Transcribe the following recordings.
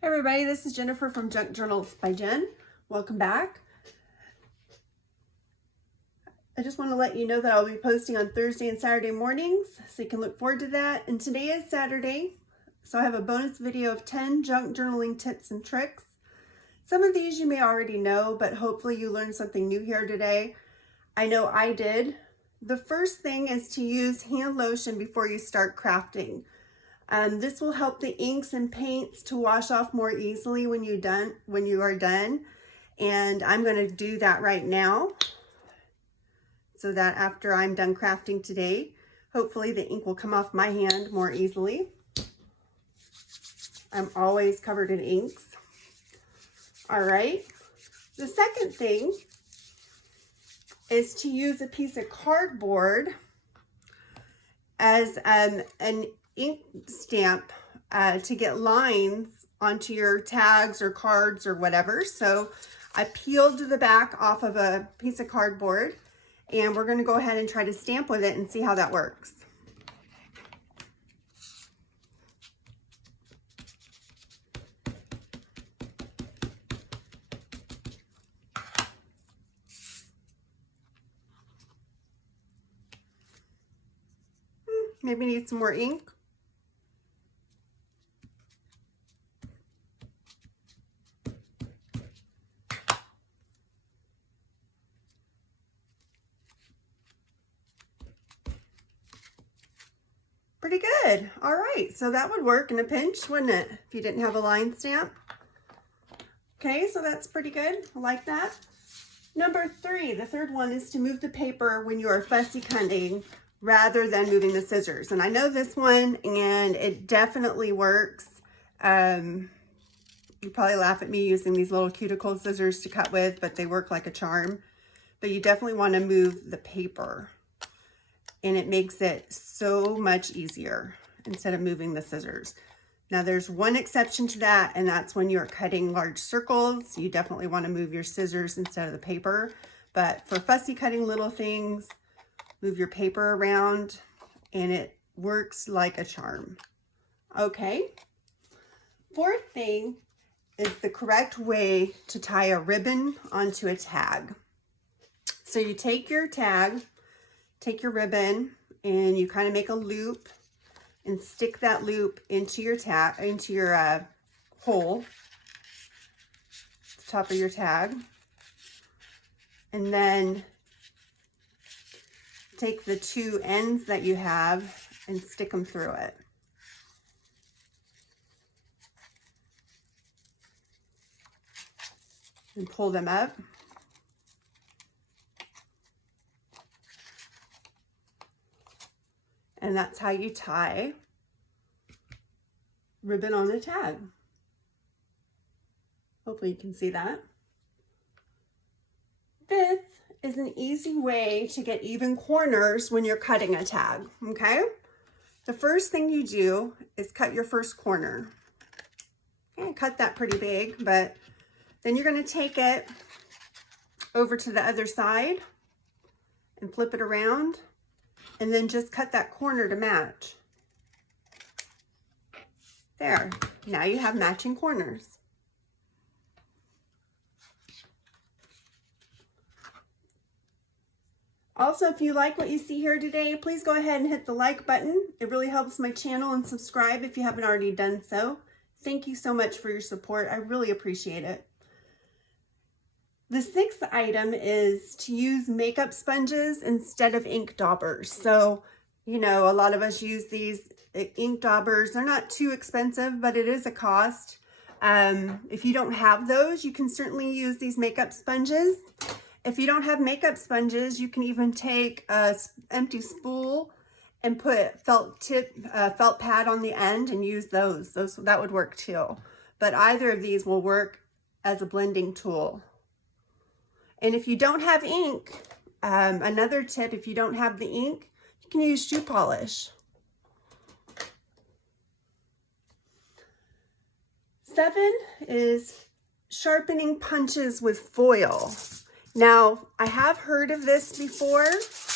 Hey everybody, this is Jennifer from Junk Journals by Jen. Welcome back. I just want to let you know that I'll be posting on Thursday and Saturday mornings, so you can look forward to that. And today is Saturday, so I have a bonus video of 10 junk journaling tips and tricks. Some of these you may already know, but hopefully you learned something new here today. I know I did. The first thing is to use hand lotion before you start crafting. This will help the inks and paints to wash off more easily when you are done. And I'm going to do that right now, so that after I'm done crafting today, hopefully the ink will come off my hand more easily. I'm always covered in inks. All right. The second thing is to use a piece of cardboard as an ink stamp to get lines onto your tags or cards or whatever. So I peeled the back off of a piece of cardboard, and we're going to go ahead and try to stamp with it and see how that works. Maybe need some more ink. Pretty good. All right, so that would work in a pinch, wouldn't it, if you didn't have a line stamp? Okay, so that's pretty good. I like that. Number 3, the third one, is to move the paper when you are fussy cutting rather than moving the scissors. And I know this one, and it definitely works. You probably laugh at me using these little cuticle scissors to cut with, but they work like a charm. But you definitely want to move the paper, and it makes it so much easier instead of moving the scissors. Now there's one exception to that, and that's when you're cutting large circles. You definitely want to move your scissors instead of the paper. But for fussy cutting little things, move your paper around, and it works like a charm. Okay. Fourth thing is the correct way to tie a ribbon onto a tag. So you take your tag, take your ribbon, and you kind of make a loop and stick that loop into your tag, into your hole, the top of your tag. And then take the two ends that you have and stick them through it. And pull them up. And that's how you tie ribbon on a tag. Hopefully you can see that. Fifth is an easy way to get even corners when you're cutting a tag, okay? The first thing you do is cut your first corner. Okay, cut that pretty big, but then you're going to take it over to the other side and flip it around, and then just cut that corner to match. There, now you have matching corners. Also, if you like what you see here today, please go ahead and hit the like button. It really helps my channel, and subscribe if you haven't already done so. Thank you so much for your support. I really appreciate it. The sixth item is to use makeup sponges instead of ink daubers. So, you know, a lot of us use these ink daubers. They're not too expensive, but it is a cost. If you don't have those, you can certainly use these makeup sponges. If you don't have makeup sponges, you can even take a empty spool and put felt pad on the end and use those. That would work too. But either of these will work as a blending tool. And if you don't have ink, another tip, if you don't have the ink, you can use shoe polish. 7 is sharpening punches with foil. Now, I have heard of this before,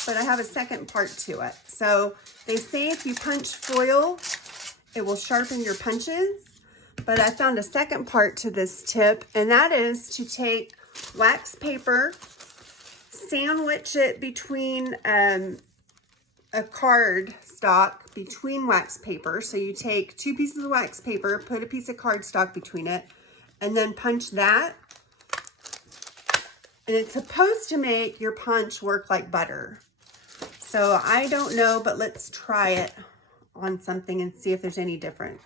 but I have a second part to it. So they say if you punch foil, it will sharpen your punches. but I found a second part to this tip, and that is to take wax paper, sandwich it between a card stock between wax paper. So you take 2 pieces of wax paper, put a piece of cardstock between it, and then punch that. And it's supposed to make your punch work like butter. So I don't know, but let's try it on something and see if there's any difference.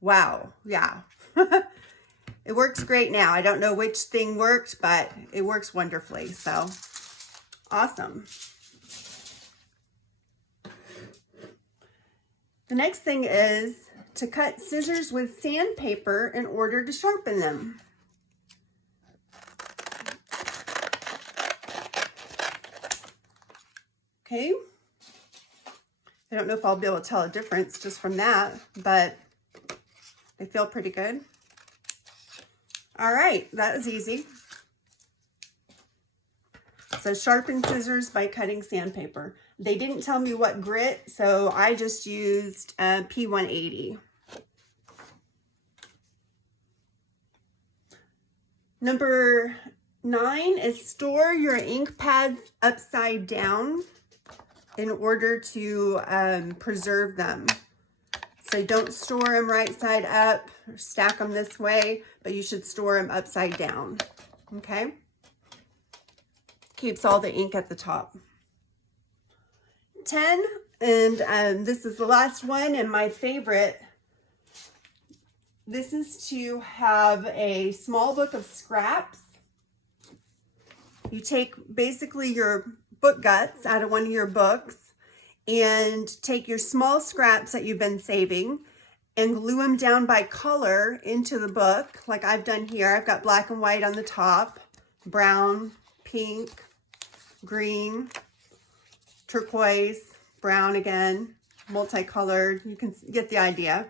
Wow, yeah. It works great now. I don't know which thing worked, but it works wonderfully. So awesome. The next thing is to cut scissors with sandpaper in order to sharpen them. Okay. I don't know if I'll be able to tell a difference just from that, but they feel pretty good. All right, that was easy. So sharpen scissors by cutting sandpaper. They didn't tell me what grit, so I just used P180. Number 9 is store your ink pads upside down in order to preserve them. So don't store them right side up or stack them this way, but you should store them upside down, okay? Keeps all the ink at the top. 10, and this is the last one and my favorite. This is to have a small book of scraps. You take basically your book guts out of one of your books and take your small scraps that you've been saving and glue them down by color into the book, like I've done here. I've got black and white on the top, brown, pink, green, turquoise, brown again, multicolored. You can get the idea.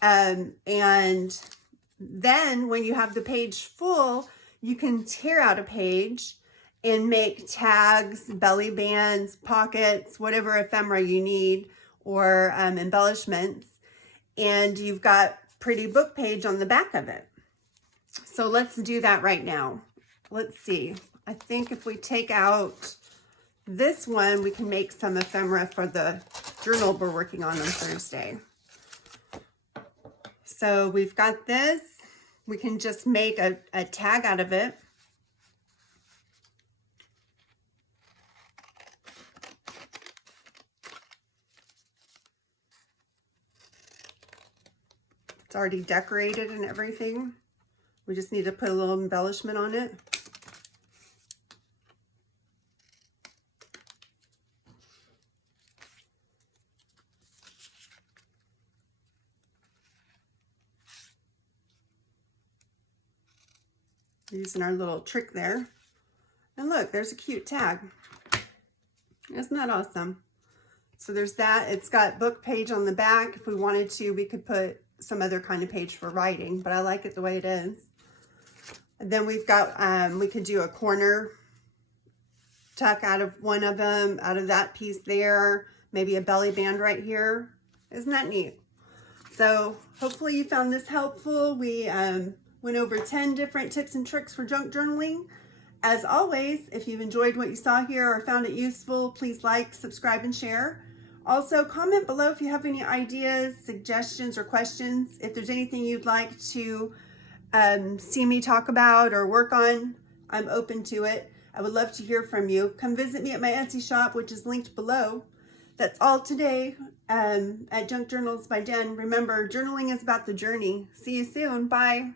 And then when you have the page full, you can tear out a page and make tags, belly bands, pockets, whatever ephemera you need, or embellishments. And you've got pretty book page on the back of it. So let's do that right now. Let's see. I think if we take out this one, we can make some ephemera for the journal we're working on Thursday. So we've got this. We can just make a tag out of it. It's already decorated and everything. We just need to put a little embellishment on it. Using our little trick there. And look, there's a cute tag. Isn't that awesome? So there's that. It's got book page on the back. If we wanted to, we could put some other kind of page for writing, but I like it the way it is. And then we've got, we could do a corner tuck out of one of them, out of that piece there, maybe a belly band right here. Isn't that neat? So hopefully you found this helpful. We went over 10 different tips and tricks for junk journaling. As always, if you've enjoyed what you saw here or found it useful, please like, subscribe, and share. Also, comment below if you have any ideas, suggestions, or questions. If there's anything you'd like to see me talk about or work on, I'm open to it. I would love to hear from you. Come visit me at my Etsy shop, which is linked below. That's all today at Junk Journals by Jen. Remember, journaling is about the journey. See you soon. Bye.